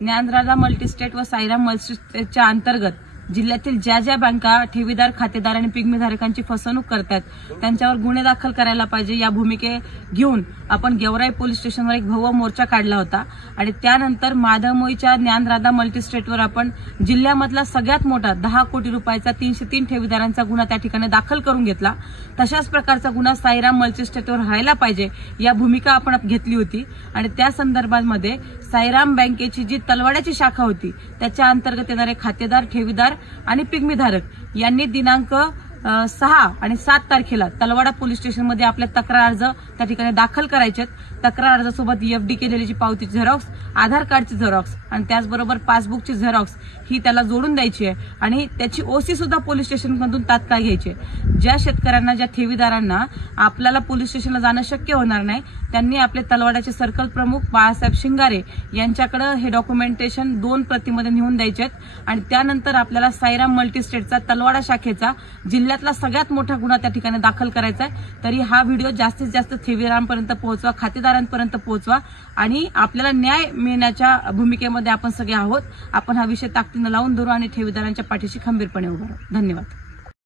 Dnyanradha multi-state व साईराम मल्टीस्टेटच्या अंतर्गत जिल्ह्यातील ज्या बँका ठेवीदार, खातेदार आणि पिगमीधारकांची फसवणूक करतात त्यांच्यावर गुन्हे दाखल करायला पाहिजे या भूमिके घेऊन आपण गेवराई पोलीस स्टेशनवर एक भव्य मोर्चा काढला होता आणि त्यानंतर माधवमोईच्या ज्ञानराधा मल्टीस्टेटवर आपण जिल्ह्यामधला सगळ्यात मोठा 10 कोटी रुपयाचा 303 ठेवीदारांचा गुन्हा त्या ठिकाणी दाखल करून घेतला। तशाच प्रकारचा गुन्हा साईराम मल्टीस्टेटवर व्हायला पाहिजे या भूमिका आपण घेतली होती आणि त्या संदर्भामध्ये साईराम बँकेची जी तलवाड्याची शाखा होती त्याच्या अंतर्गत येणारे खातेदार, ठेवीदार आणि पिगमीधारक यांनी दिनांक 6 आणि 7 तारखेला तलवाडा पोलीस स्टेशनमध्ये आपले तक्रार अर्ज त्या ठिकाणी दाखल करायचे। तक्रार अर्जासोबत एफडी केलेली पावतीची झेरॉक्स, आधार कार्डची झेरॉक्स आणि त्याचबरोबर पासबुकची झेरॉक्स ही त्याला जोडून द्यायची आहे आणि त्याची ओसी सुद्धा पोलीस स्टेशनमधून तात्काळ घ्यायची आहे। ज्या शेतकऱ्यांना, ज्या ठेवीदारांना आपल्याला पोलीस स्टेशनला जाणं शक्य होणार नाही त्यांनी आपले तलवाड्याचे सर्कल प्रमुख बाळासाहेब शिंगारे यांच्याकडे हे डॉक्युमेंटेशन 2 प्रतीमध्ये नेऊन द्यायचे आणि त्यानंतर आपल्याला साईराम मल्टीस्टेटचा तलवाडा शाखेचा जिल्ह्यातला सगळ्यात मोठा गुन्हा त्या ठिकाणी दाखल करायचा आहे। तरी हा व्हिडिओ जास्तीत जास्त ठेवीदारांपर्यंत पोहोचवा, खातेदारांपर्यंत पोहोचवा आणि आपल्याला न्याय मिळण्याच्या भूमिकेमध्ये आपण सगळे आहोत। आपण हा विषय ताकदीने लावून धरू आणि ठेवीदारांच्या पाठीशी खंबीरपणे उभा राहू। धन्यवाद।